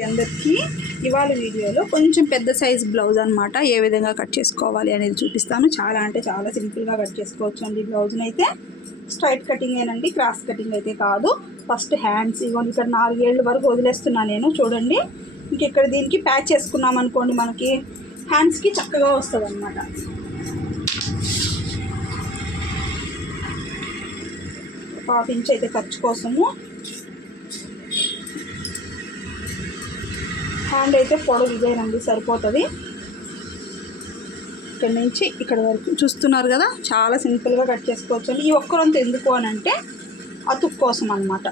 అందరికీ ఇవాళ వీడియోలో కొంచెం పెద్ద సైజ్ బ్లౌజ్ అనమాట ఏ విధంగా కట్ చేసుకోవాలి అనేది చూపిస్తాను. చాలా అంటే చాలా సింపుల్గా కట్ చేసుకోవచ్చు అండి బ్లౌజ్ని అయితే స్ట్రైట్ కటింగ్ ఏనండి క్రాస్ కటింగ్ అయితే కాదు. ఫస్ట్ హ్యాండ్స్ ఇవ్వండి. ఇక్కడ నాలుగేళ్ళ వరకు వదిలేస్తున్నా నేను చూడండి. ఇంక ఇక్కడ దీనికి ప్యాచ్ చేసుకున్నాం అనుకోండి మనకి హ్యాండ్స్కి చక్కగా వస్తుంది అనమాట హాఫ్ ఇంచ్ అయితే ఖర్చు కోసము హ్యాండ్ అయితే పొడవు ఇదేనండి సరిపోతుంది. ఇక్కడ నుంచి ఇక్కడ వరకు చూస్తున్నారు కదా చాలా సింపుల్గా కట్ చేసుకోవచ్చు అండి. ఈ ఒక్క రొంత ఎందుకు అని అంటే అతుక్ కోసం అనమాట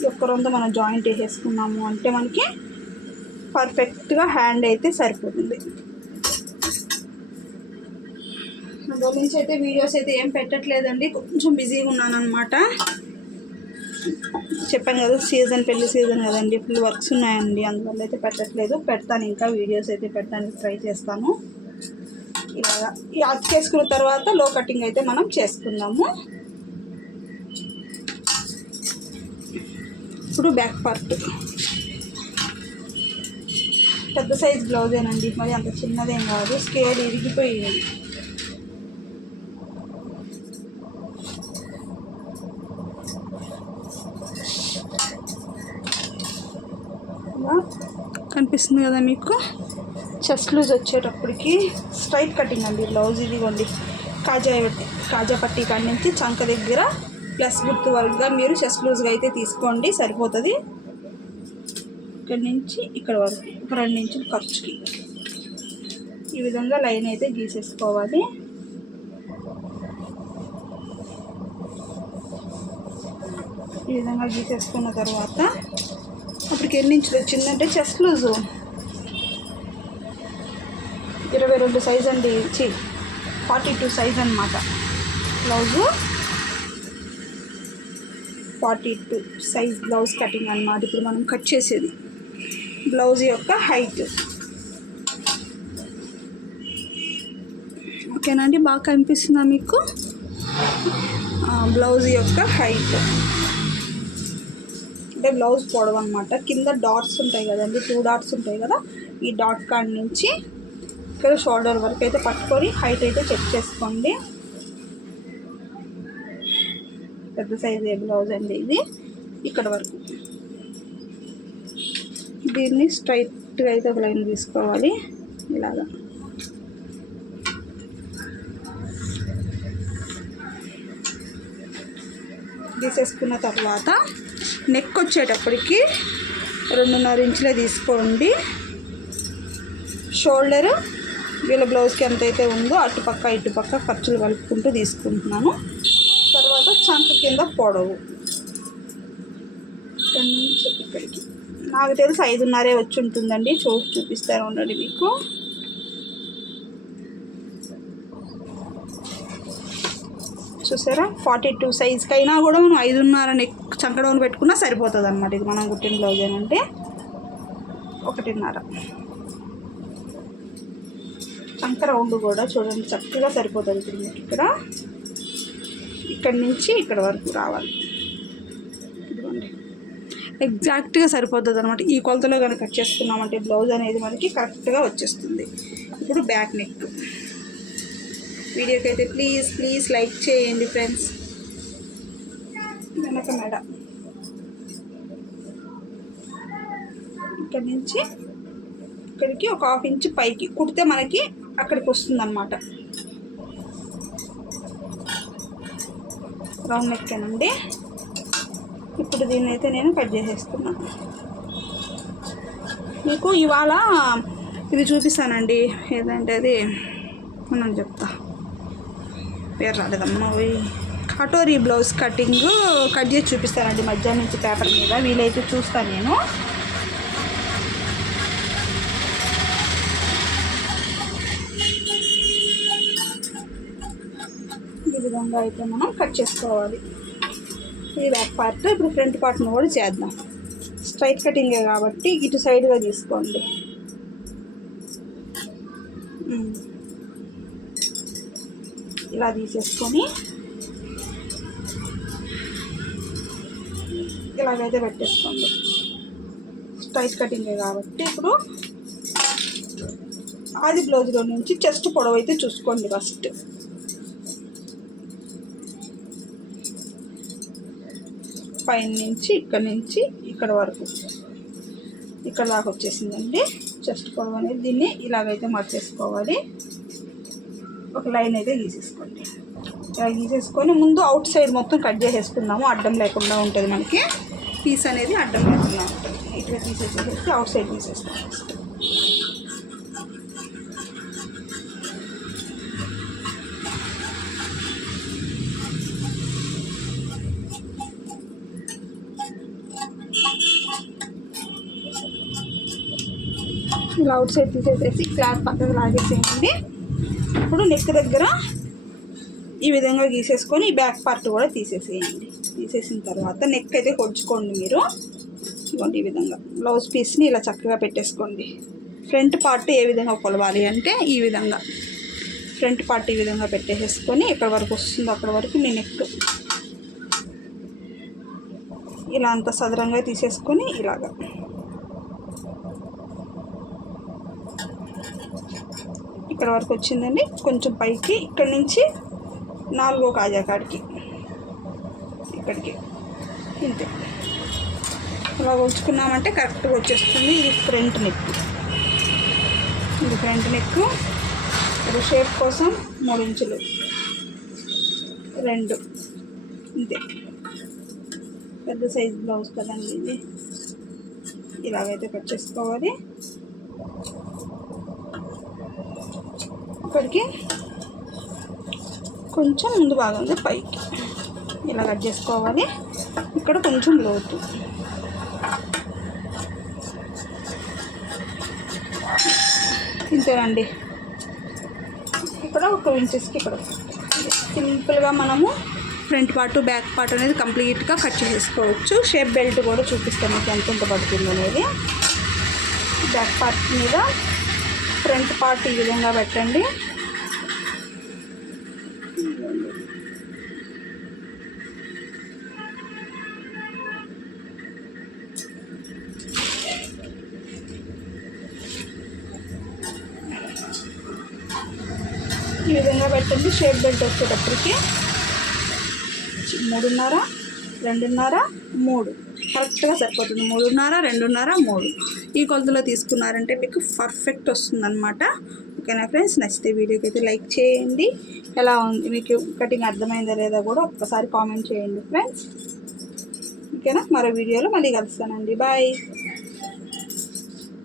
ఈ ఒక్క రొంత మనం జాయింట్ వేసేసుకున్నాము అంటే మనకి పర్ఫెక్ట్గా హ్యాండ్ అయితే సరిపోతుంది. అందులో నుంచి అయితే వీడియోస్ అయితే ఏం పెట్టట్లేదండి కొంచెం బిజీగా ఉన్నాను అనమాట చెప్పాను కదా సీజన్ పెళ్ళి సీజన్ కదండి ఫుల్ వర్క్స్ ఉన్నాయండి అందువల్ల అయితే పెట్టట్లేదు. పెడతాను ఇంకా వీడియోస్ అయితే పెట్టడానికి ట్రై చేస్తాను. ఇలాగా. ఈ చేసుకున్న తర్వాత లో కటింగ్ అయితే మనం చేసుకుందాము. ఇప్పుడు బ్యాక్ పార్ట్ పెద్ద సైజ్ బ్లౌజేనండి మరి అంత చిన్నదేం కాదు స్కేల్ ఇరిగిపోయింది ఇలా కనిపిస్తుంది కదా మీకు? చెస్ట్ లూజ్ వచ్చేటప్పటికి స్ట్రైట్ కటింగ్ అండి బ్లౌజ్ ఇదిగోండి. కాజా కాజా పట్టి కాడి నుంచి చంక దగ్గర ప్లస్ గుర్తు వరకుగా మీరు చెస్ట్ లూజ్గా అయితే తీసుకోండి సరిపోతుంది. ఇక్కడ నుంచి ఇక్కడ వరకు ఒక రెండు నుంచి ఖర్చుకి. ఈ విధంగా లైన్ అయితే గీసేసుకోవాలి. ఈ విధంగా గీసేసుకున్న తర్వాత అప్పటికి ఎన్ని ఇంచులు వచ్చిందంటే చెస్ట్ లూజు. ఇరవై రెండు సైజ్ అండి. ఇచ్చి ఫార్టీ టూ సైజ్ అనమాట blouse. Forty two size blouse cutting అనమాట ఇప్పుడు మనం కట్ చేసేది. బ్లౌజ్ యొక్క హైట్. ఓకేనండి బాగా కనిపిస్తుందా మీకు? బ్లౌజ్ యొక్క హైట్. అంటే బ్లౌజ్ పొడవు అనమాట కింద డాట్స్ ఉంటాయి కదండి టూ డాట్స్ ఉంటాయి కదా ఈ డాట్ కాడ నుంచి ఇక్కడ షోల్డర్ వరకు అయితే పట్టుకొని హైట్ అయితే చెక్ చేసుకోండి. పెద్ద సైజ్ బ్లౌజ్ అండి ఇది ఇక్కడ వరకు. దీన్ని స్ట్రైట్గా అయితే ఒక లైన్ తీసుకోవాలి ఇలాగా. తీసేసుకున్న తర్వాత నెక్ వచ్చేటప్పటికి రెండున్నర ఇంచులే తీసుకోండి. షోల్డరు వీళ్ళ బ్లౌజ్కి ఎంత అయితే ఉందో అటుపక్క ఇటుపక్క ఖర్చులు కలుపుకుంటూ తీసుకుంటున్నాను. తర్వాత చంక కింద పొడవు. ఇక్కడి నుంచి ఇక్కడికి. నాకు తెలిసి ఐదున్నరే వచ్చి ఉంటుందండి. చూ చూపిస్తాను ఉండండి మీకు. చూసారా? ఫార్టీ టూ సైజ్కి అయినా కూడా మనం ఐదున్నర నెక్ చంకడౌన్ పెట్టుకున్నా సరిపోతుంది అనమాట ఇది మనం కుట్టిన బ్లౌజ్ అంటే. ఒకటిన్నర. చంక రౌండ్ కూడా చూడండి చక్కగా సరిపోతుంది ఇప్పుడు మీకు ఇక్కడ. ఇక్కడి నుంచి ఇక్కడ వరకు రావాలి. ఇదిగోండి. ఎగ్జాక్ట్గా సరిపోతుంది అనమాట ఈ కొలతలో కనుక కట్ చేసుకున్నామంటే బ్లౌజ్ అనేది మనకి కరెక్ట్గా వచ్చేస్తుంది. ఇప్పుడు బ్యాక్ నెక్ వీడియోకి అయితే ప్లీజ్ ప్లీజ్ లైక్ చేయండి ఫ్రెండ్స్. వెనక మెడ. ఇక్కడ నుంచి ఇక్కడికి ఒక హాఫ్ ఇంచ్ పైకి కుడితే మనకి అక్కడికి వస్తుంది అనమాట రౌండ్ నెక్ ఇప్పుడు దీన్ని అయితే నేను కట్ చేసేస్తున్నాను మీకు ఇవాళ ఇది చూపిస్తానండి. ఏదంటే అది మనం చెప్తాను పేరు రాలేదమ్మా. కటోరీ బ్లౌజ్ కటింగ్ కట్ చేసి చూపిస్తానండి మధ్యాహ్నం నుంచి పేపర్ మీద. వీలైతే చూస్తాను నేను. ఈ విధంగా అయితే మనం కట్ చేసుకోవాలి. ఇది బ్యాక్ పార్ట్ ఇప్పుడు ఫ్రంట్ పార్ట్ను కూడా చేద్దాం. స్ట్రైట్ కటింగే కాబట్టి ఇటు సైడ్గా తీసుకోండి. ఇలా తీసేసుకొని ఇలాగైతే పెట్టేసుకోండి. స్ట్రైట్ కటింగే కాబట్టి ఇప్పుడు ఆది బ్లౌజ్లో నుంచి చెస్ట్ పొడవు అయితే చూసుకోండి ఫస్ట్ పైన నుంచి ఇక్కడ నుంచి ఇక్కడ వరకు. ఇక్కడ దాకా వచ్చేసిందండి. చెస్ట్ పొడవు అనేది దీన్ని ఇలాగైతే మార్చేసుకోవాలి. ఒక లైన్ అయితే గీసేసుకోండి. ఇలా గీసేసుకొని ముందు అవుట్ సైడ్ మొత్తం కట్ చేసేసుకుందాము. అడ్డం లేకుండా ఉంటుంది మనకి. పీస్ అనేది అడ్డం లేకుండా ఉంటుంది. ఇట్లా తీసేసేసి అవుట్ సైడ్ తీసేస్తాం. ఫస్ట్ ఇలా అవుట్ సైడ్ తీసేసేసి క్లాత్ పక్కకు లాగేసేయండి. ఇప్పుడు నెక్ దగ్గర ఈ విధంగా గీసేసుకొని బ్యాక్ పార్ట్ కూడా తీసేసేయండి. తీసేసిన తర్వాత నెక్ అయితే కొడుచుకోండి మీరు. ఇదిగోండి ఈ విధంగా. బ్లౌజ్ పీస్ని ఇలా చక్కగా పెట్టేసుకోండి. ఫ్రంట్ పార్ట్ ఏ విధంగా కొలవాలి అంటే ఈ విధంగా. ఫ్రంట్ పార్ట్ ఈ విధంగా పెట్టేసేసుకొని ఎక్కడి వరకు వస్తుందో అక్కడ వరకు మీ నెక్ ఇలా అంత సదరంగా తీసేసుకొని ఇలాగా. ఇక్కడ వరకు వచ్చిందండి. కొంచెం పైకి ఇక్కడ నుంచి నాలుగో కాజా కాడికి ఇక్కడికి. ఇంతే. అలా ఉంచుకున్నామంటే కరెక్ట్గా వచ్చేస్తుంది. ఇది ఫ్రంట్ నెక్. ఇది ఫ్రంట్ నెక్. ఇది షేప్ కోసం మూడు ఇంచులు. రెండు. ఇంతే. పెద్ద సైజ్ బ్లౌజ్ కదండి ఇది. ఇలాగైతే కట్ చేసుకోవాలి. ఇక్కడికి కొంచెం ముందు బాగుంది పైకి ఇలా కట్ చేసుకోవాలి. ఇక్కడ కొంచెం లోతు. ఇంతేనండి. ఇక్కడ ఒక ఇంచెస్కి ఇక్కడ. సింపుల్గా మనము ఫ్రంట్ పార్ట్ బ్యాక్ పార్ట్ అనేది కంప్లీట్గా కట్ చేసుకోవచ్చు. షేప్ బెల్ట్ కూడా చూపిస్తాను మీకు ఎంత ఎంత పడుతుంది అనేది. బ్యాక్ పార్ట్ మీద ఫ్రంట్ పార్ట్ ఈ విధంగా పెట్టండి. ఈ విధంగా పెట్టండి షేప్ బెల్ట్ వచ్చేటప్పటికి. మూడున్నర రెండున్నర మూడు. కరెక్ట్గా సరిపోతుంది. మూడున్నర రెండున్నర మూడు. ఈ కొలతలో తీసుకున్నారంటే మీకు పర్ఫెక్ట్ వస్తుందన్నమాట. ఓకేనా ఫ్రెండ్స్? నచ్చితే వీడియోకి అయితే లైక్ చేయండి. ఎలా ఉంది? మీకు కటింగ్ అర్థమైందా లేదా కూడా ఒక్కసారి కామెంట్ చేయండి ఫ్రెండ్స్. ఓకేనా? మరో వీడియోలో మళ్ళీ కలుస్తానండి. బాయ్.